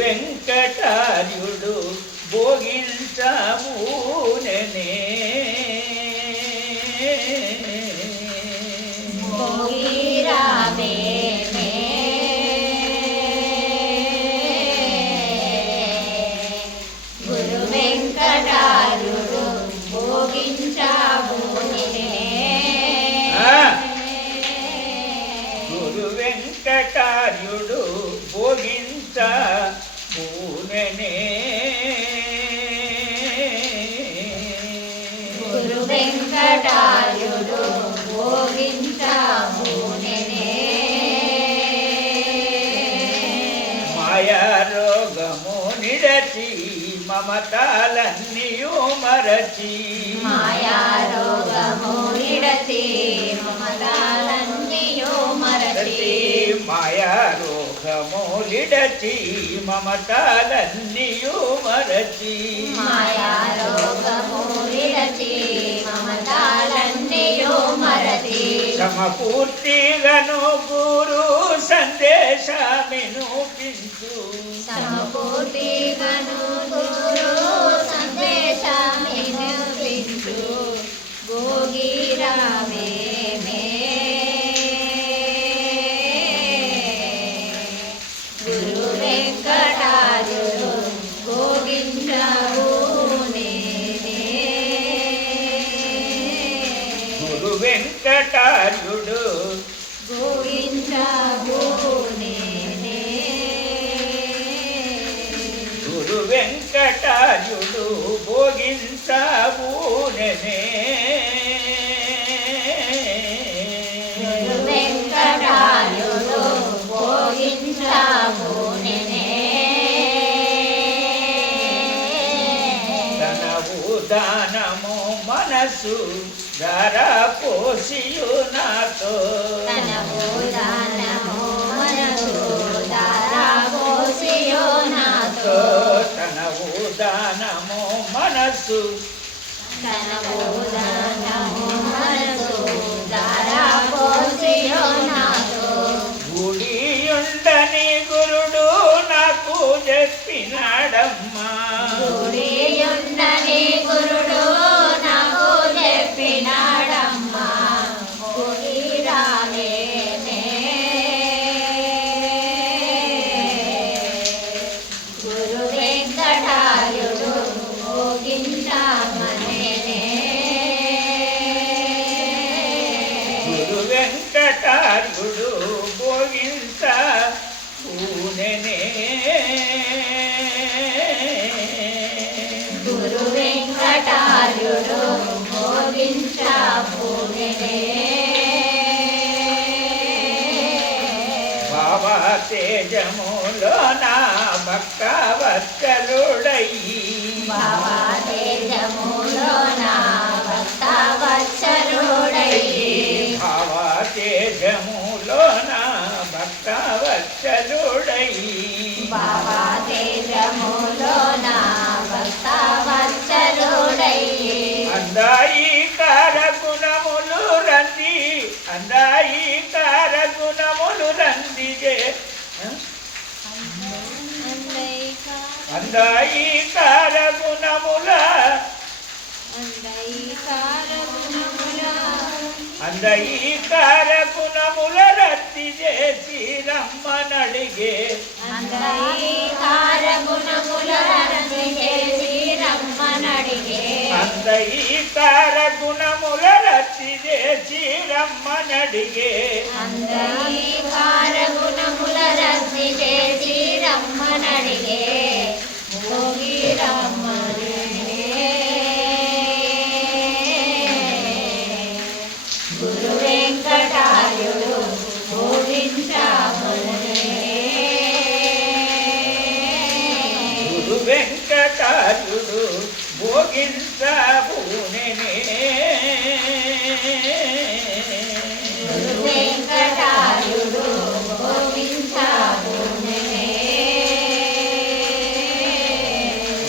వెంకటార్యుడు భోగించబూననే మాయా రోగము నిడచి మమతాలన్నీయు మరచి. మాయారోగము నిడచి మమతాలన్నీయో మరచి. మాయా రోగము నిడచి మమతాలన్నీయు మరచి. మాయారోగము మమతాలన్నీయో మరచి. సమపూర్తిగను గురు సందేశమిను పించు భోగించబూనే గురు వెంకటార్యుడు తనవు దానము మనసు ధర పోసియు నాతో తన భూదానము మనసు. తనవు దానము తేజములో నా భక్త వత్సలుడయ్యి అందాయి కారగుణముల అందయి కారగుణముల రద్ది చేసి రమ్మనడిగే. గుణముల రత్తి చేసి రమ్మనడిగే. అందయి కారగుణముల రత్తి చేసి రమ్మనడిగే అంధీకార గుణముల రత్తి చేసి రమ్మనడిగే. భోగించామనే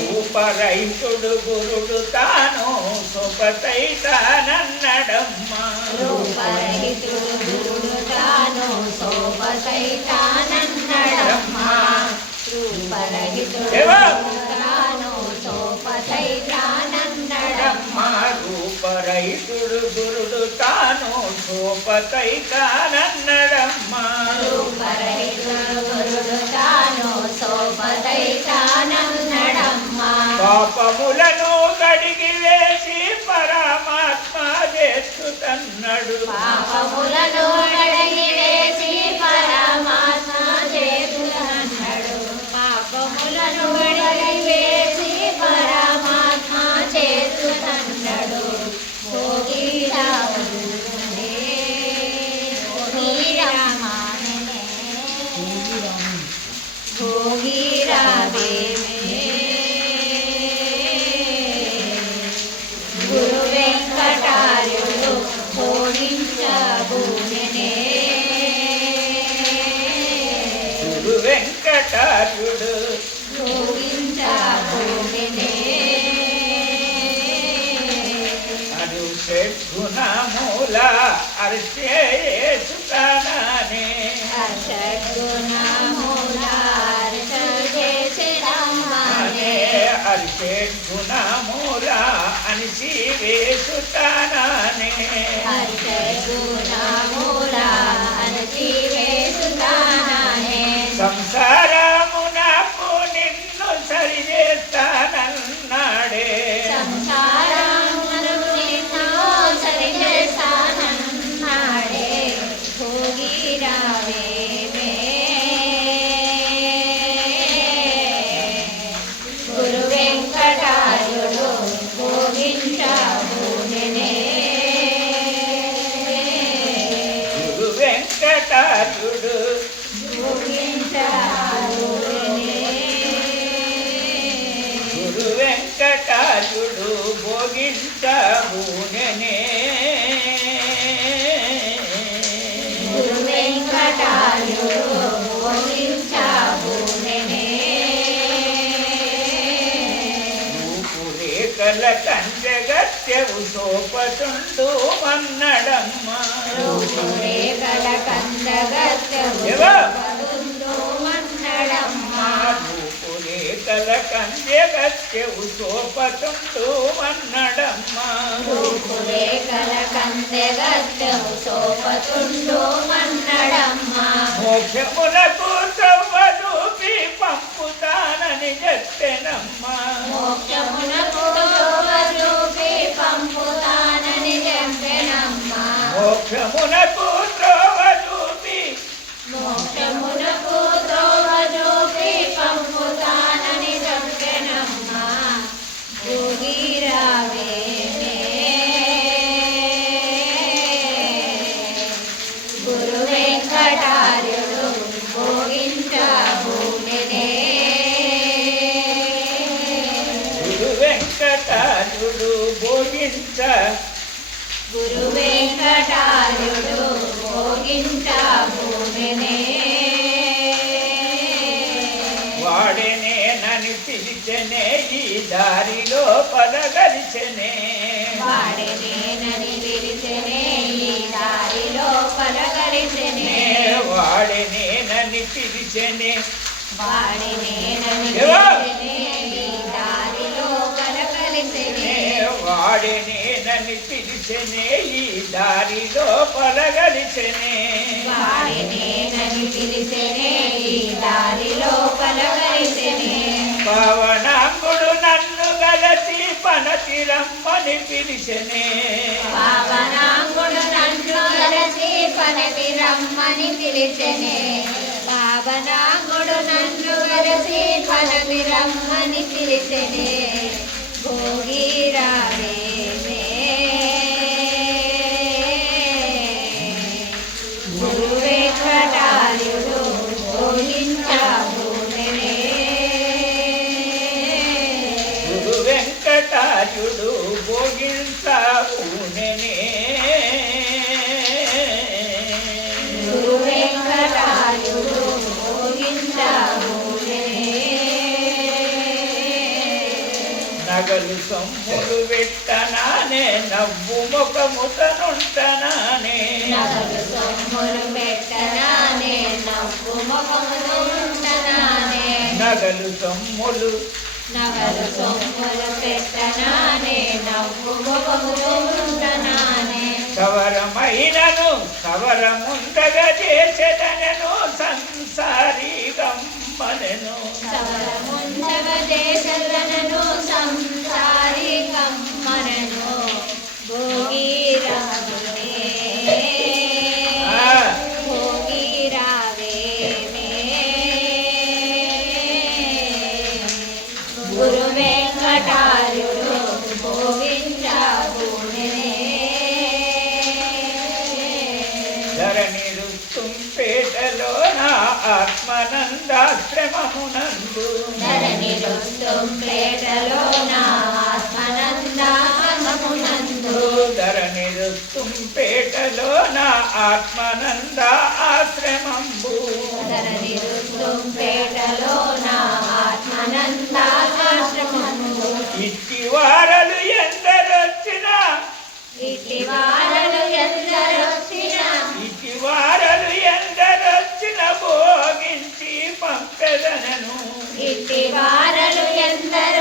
రూపరైతుడు గురుడు తాను సుపతైతానన్నడమ్మా రూపరహితుడు గురుడు తాను సోపసైతానన్నడమ్మా రూపరహితుడు రూపరైతుడు గురుడు తాను సోపతై కానన్నడమ్మ పాపములను కడిగి వేసి పరమాత్మ చేస్తున్నడు పాపములను అడగి వేసి పరమాత్మ షడ్గుణమూల అర్చేసుతానే హర్షగుణములార్చ చేసిరమ్మనే అర్షడ్గుణమూల అనిసి వేసుతానే హర్షగుణములార్చి కంజగత్యవు సోపతుండు మన్నడమ్మ. రూపురేఖల కందగత్తెవు ఏవా? పదుందో మన్నడమ్మ కంజగత్యవు సోపతుండు మన్నడమ్మ. రూపురేఖల కందెగత్తెవు మోక్షమునకు పంపుతానని చెప్పెనమ్మ. మోక్షమునకు మోక్షమునకు త్రవ్వరూపి మోక్షమునకు రూపే పంపుతానని చెప్పెనమ్మ భోగిరావేమే గురు వెంకటార్యుడు భోగించబూనెనే గురు వెంకటార్యుడు భోగించ గురు వెంకటార్యుడు భోగించబూనెనే వాడేనేనని పిలిచెనే ఈ దారిలో పదగలిచెనే వాడనేనని విరిచెనే ఈ దారిలో పిలిచెనే. ఏవా? విరిచెనే ఈ దారిలో పలకరిచెనే. వాడేనేనని పిలిచెనే ఈ దారిలో పలగలిచెనే వాడనేనని పిలిచెనే ఈ దారిలో పలకరిచెనే పవనాంగుడు నన్ను గలసి పనతి రమ్మని పిలిచెనే. పావనాంగుడు నన్ను అలసి పనటి రమ్మని పిలిచెనే. పావనాంగుడు నన్ను అలసి పనటి రమ్మని పిలిచెనే. భోగిరావేమే గురు నగలు సొమ్ములు పెట్టనానే నవ్వు ముఖముతనుంటనానే నగలు సొమ్ములు పెట్టనానే నవ్వు ముఖముతో ఉంటనానే నగలు సొమ్ములు నగలు సొమ్ములు పెట్టనానే నవ్వు ముఖములు ఉంటనానే కవరమైనను కవరముండగా చేసేదనను సంసారి గమ్మనెను సవరముండగ దేశలనను సంసారి భోగిరావే భోగిరావేమే గురు వెంకటార్యుడు భోగించావునే ఆత్మనందాశ్రమమునందు. ధరణి రుస్తుం ప్లేటలో నా ఆత్మనంద ఆశ్రమంబు వారలు ఎందరొచ్చినా ఇట్టి వారలు ఎందరొచ్చినా? ఇట్టి వారలు ఎందరొచ్చిన భోగించి పంపెదనను. ఇట్టి వారలు ఎందరొచ్చిన